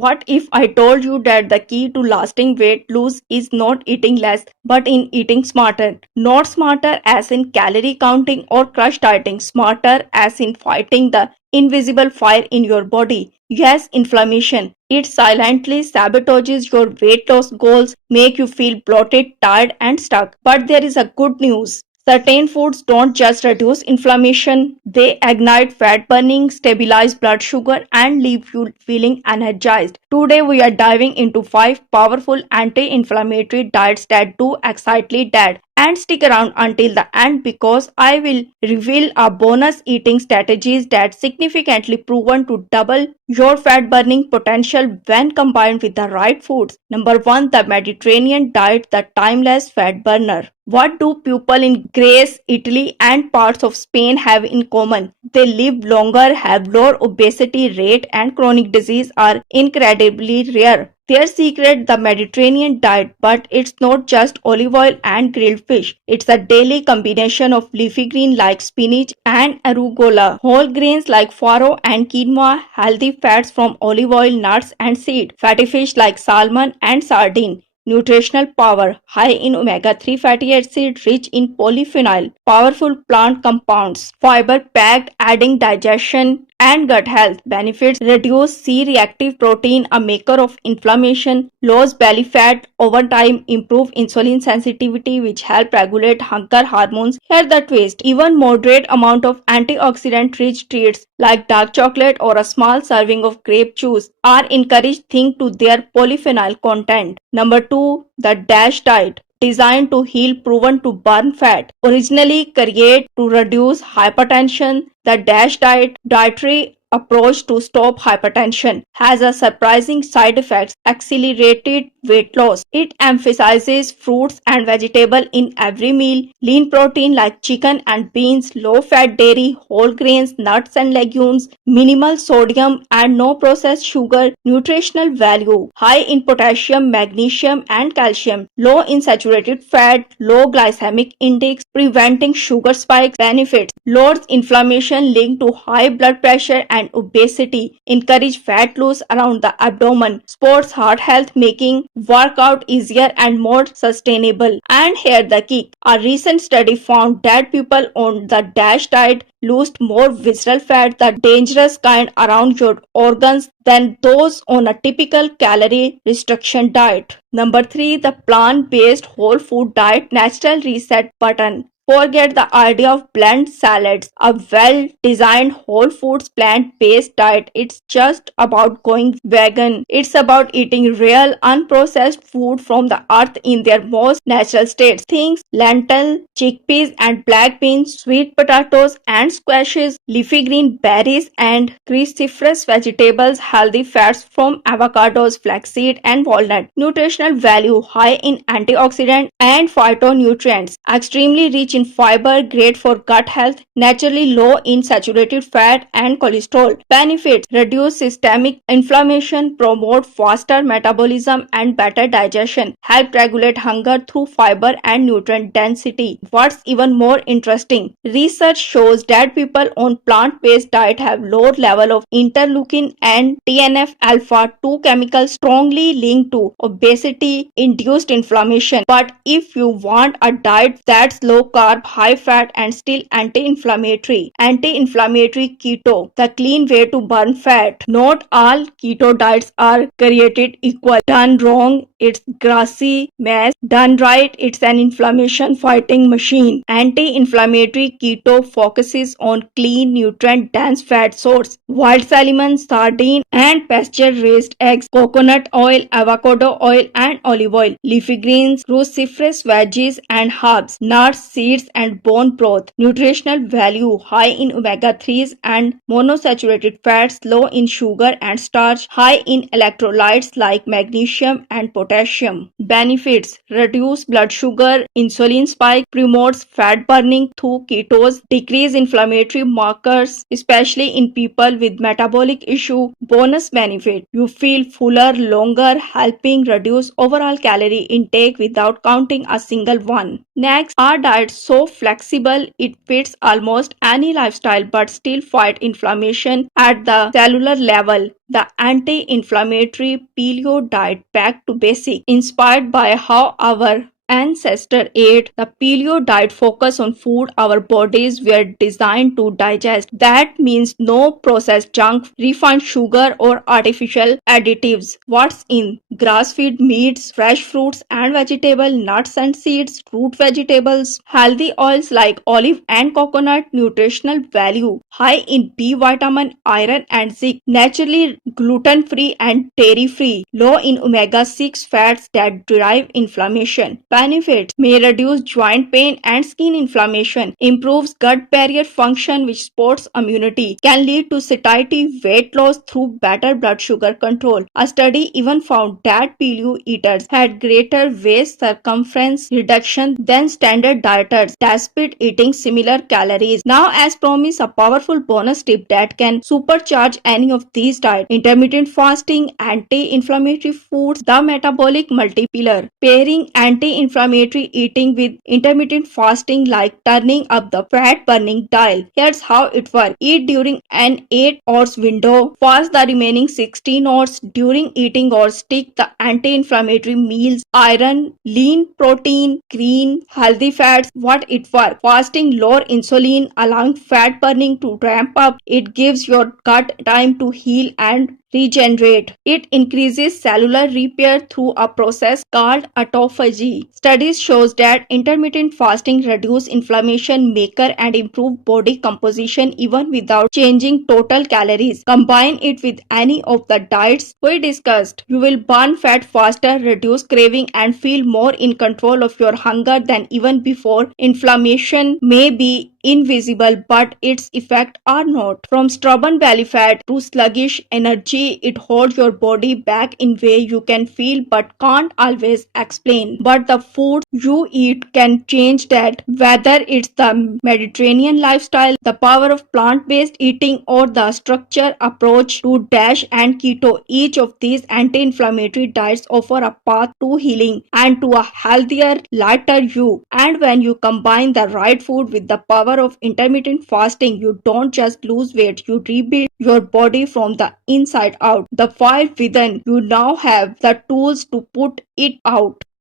What if I told you that the key to lasting weight loss is not eating less but in eating smarter? Not smarter as in calorie counting or crush dieting, smarter as in fighting the invisible fire in your body. Yes, inflammation. It silently sabotages your weight loss goals, make you feel bloated, tired and stuck. But there is a good news. Certain foods don't just reduce inflammation, they ignite fat burning, stabilize blood sugar, and leave you feeling energized. Today, we are diving into 5 powerful anti inflammatory diets that do excitely that. And stick around until the end because I will reveal a bonus eating strategies that significantly proven to double your fat burning potential when combined with the right foods. Number 1, the Mediterranean diet, the timeless fat burner. What do people in Greece, Italy, and parts of Spain have in common? They live longer, have lower obesity rate, and chronic disease are incredibly rare. Their secret, the Mediterranean diet, but it's not just olive oil and grilled fish. It's a daily combination of leafy green like spinach and arugula, whole grains like farro and quinoa, healthy fats from olive oil, nuts, and seed, fatty fish like salmon and sardine. Nutritional power, high in omega-3 fatty acid, rich in polyphenol, powerful plant compounds, fiber packed, adding digestion and gut health benefits, reduce C-reactive protein, a maker of inflammation, lowers belly fat over time, improve insulin sensitivity which help regulate hunger hormones. Here the twist, even moderate amount of antioxidant rich treats like dark chocolate or a small serving of grape juice are encouraged thanks to their polyphenol content. Number 2, the DASH diet, designed to heal, proven to burn fat. Originally created to reduce hypertension, the DASH dietary approach to stop hypertension has a surprising side effects: accelerated weight loss. It emphasizes fruits and vegetables in every meal, lean protein like chicken and beans, low fat dairy, whole grains, nuts and legumes, minimal sodium and no processed sugar. Nutritional value, high in potassium, magnesium and calcium, low in saturated fat, low glycemic index, preventing sugar spikes. Benefits, lowers inflammation linked to high blood pressure and obesity, encourage fat loss around the abdomen, supports heart health, making workout easier and more sustainable. And here the kick, a recent study found that people on the DASH diet lost more visceral fat, the dangerous kind, around your organs than those on a typical calorie restriction diet. Number 3, the plant-based whole food diet, natural reset button. Forget the idea of blend salads. A well-designed whole foods plant-based diet, it's just about going vegan. It's about eating real unprocessed food from the earth in their most natural states. Things lentil, chickpeas and black beans, sweet potatoes and squashes, leafy green berries and cruciferous vegetables, healthy fats from avocados, flaxseed and walnut. Nutritional value, high in antioxidant and phytonutrients, extremely rich in fiber, great for gut health, naturally low in saturated fat and cholesterol. Benefits, reduce systemic inflammation, promote faster metabolism and better digestion, help regulate hunger through fiber and nutrient density. What's even more interesting, research shows that people on plant-based diet have lower level of interleukin and TNF-alpha, two chemicals strongly linked to obesity-induced inflammation. But if you want a diet that's low carb, high fat and still anti-inflammatory, anti-inflammatory keto, the clean way to burn fat. Not all keto diets are created equal. Done wrong, it's grassy mess. Done right, it's an inflammation fighting machine. Anti-inflammatory keto focuses on clean, nutrient-dense fat source, wild salmon, sardine and pasture-raised eggs, coconut oil, avocado oil and olive oil, leafy greens, cruciferous veggies and herbs, nuts, seeds and bone broth. Nutritional value, high in omega-3s and monosaturated fats, low in sugar and starch, high in electrolytes like magnesium and potassium. Benefits, reduce blood sugar, insulin spike, promotes fat burning through ketos, decrease inflammatory markers, especially in people with metabolic issue. Bonus benefit, you feel fuller longer, helping reduce overall calorie intake without counting a single one. Next, our diet so flexible it fits almost any lifestyle but still fight inflammation at the cellular level. The anti-inflammatory paleo diet back to basic, inspired by how our ancestor ate. The paleo diet focus on food our bodies were designed to digest. That means no processed junk, refined sugar or artificial additives. What's in grass-fed meats, fresh fruits and vegetables, nuts and seeds, root vegetables, healthy oils like olive and coconut, nutritional value, high in B vitamin, iron and zinc, naturally gluten-free and dairy-free, low in omega-6 fats that drive inflammation. Benefits may reduce joint pain and skin inflammation, improves gut barrier function which supports immunity, can lead to satiety, weight loss through better blood sugar control. A study even found that paleo eaters had greater waist circumference reduction than standard dieters despite eating similar calories. Now, as promised, a powerful bonus tip that can supercharge any of these diets: intermittent fasting, anti-inflammatory foods, the metabolic multiplier. Pairing anti-inflammatory eating with intermittent fasting like turning up the fat burning dial. Here's how it works. Eat during an 8 hours window, fast the remaining 16 hours. During eating or stick the anti-inflammatory meals, iron, lean protein, green, healthy fats. What it works. Fasting lower insulin, allowing fat burning to ramp up. It gives your gut time to heal and regenerate. It increases cellular repair through a process called autophagy. Studies shows that intermittent fasting reduce inflammation marker and improve body composition even without changing total calories. Combine it with any of the diets we discussed. You will burn fat faster, reduce craving and feel more in control of your hunger than even before. Inflammation may be invisible but its effects are not. From stubborn belly fat to sluggish energy, it holds your body back in way you can feel but can't always explain. But the food you eat can change that, whether it's the Mediterranean lifestyle, the power of plant-based eating or the structured approach to DASH and keto. Each of these anti-inflammatory diets offer a path to healing and to a healthier, lighter you. And when you combine the right food with the power of intermittent fasting, you don't just lose weight, you rebuild your body from the inside out. The fire within, you now have the tools to put it out.